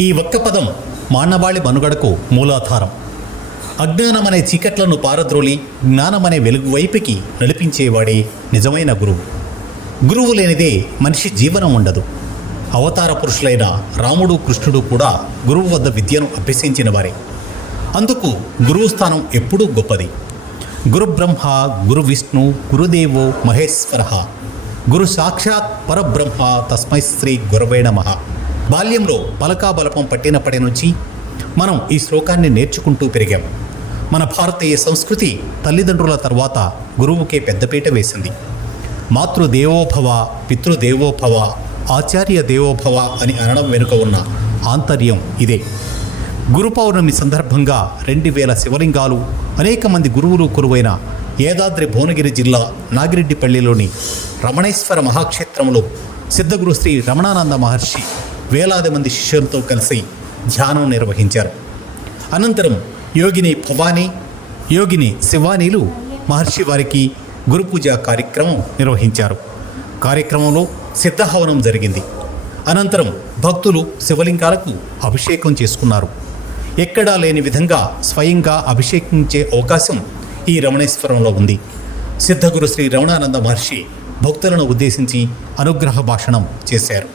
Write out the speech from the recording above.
ఈ ఒక్క పదం మానవాళి మనుగడకు మూలాధారం. అజ్ఞానమనే చీకట్లను పారద్రోలి జ్ఞానమనే వెలుగు వైపుకి నడిపించేవాడే నిజమైన గురువు. గురువు లేనిదే మనిషి జీవనం ఉండదు. అవతార పురుషులైన రాముడు కృష్ణుడు కూడా గురువు వద్ద విద్యను అభ్యసించిన వారే. అందుకు గురువు స్థానం ఎప్పుడూ గొప్పది. గురు బ్రహ్మ గురు విష్ణు గురుదేవో మహేశ్వర. గురు సాక్షాత్ పరబ్రహ్మ తస్మై శ్రీ గురవే నమః. బాల్యంలో పలకా బలపం పట్టినప్పటి నుంచి మనం ఈ శ్లోకాన్ని నేర్చుకుంటూ పెరిగాం. మన భారతీయ సంస్కృతి తల్లిదండ్రుల తర్వాత గురువుకే పెద్దపీట వేసింది. మాతృదేవోభవ పితృదేవోభవ ఆచార్య దేవోభవ అని అనడం వెనుక ఉన్న ఆంతర్యం ఇదే. గురు పౌర్ణమి సందర్భంగా రెండు వేల శివలింగాలు అనేక మంది గురువులు కురువైన ఏదాద్రి భువనగిరి జిల్లా నాగిరెడ్డిపల్లిలోని రమణేశ్వర మహాక్షేత్రంలో సిద్ధగురు శ్రీ రమణానంద మహర్షి వేలాది మంది శిష్యులతో కలిసి ధ్యానం నిర్వహించారు. అనంతరం యోగిని భవానీ యోగిని శివానీలు మహర్షి వారికి గురుపూజ కార్యక్రమం నిర్వహించారు. కార్యక్రమంలో సిద్ధహవనం జరిగింది. అనంతరం భక్తులు శివలింగాలకు అభిషేకం చేసుకున్నారు. ఎక్కడా లేని విధంగా స్వయంగా అభిషేకించే అవకాశం ఈ రమణేశ్వరంలో ఉంది. సిద్ధగురు శ్రీ రమణానంద మహర్షి భక్తులను ఉద్దేశించి అనుగ్రహ భాషణం చేశారు.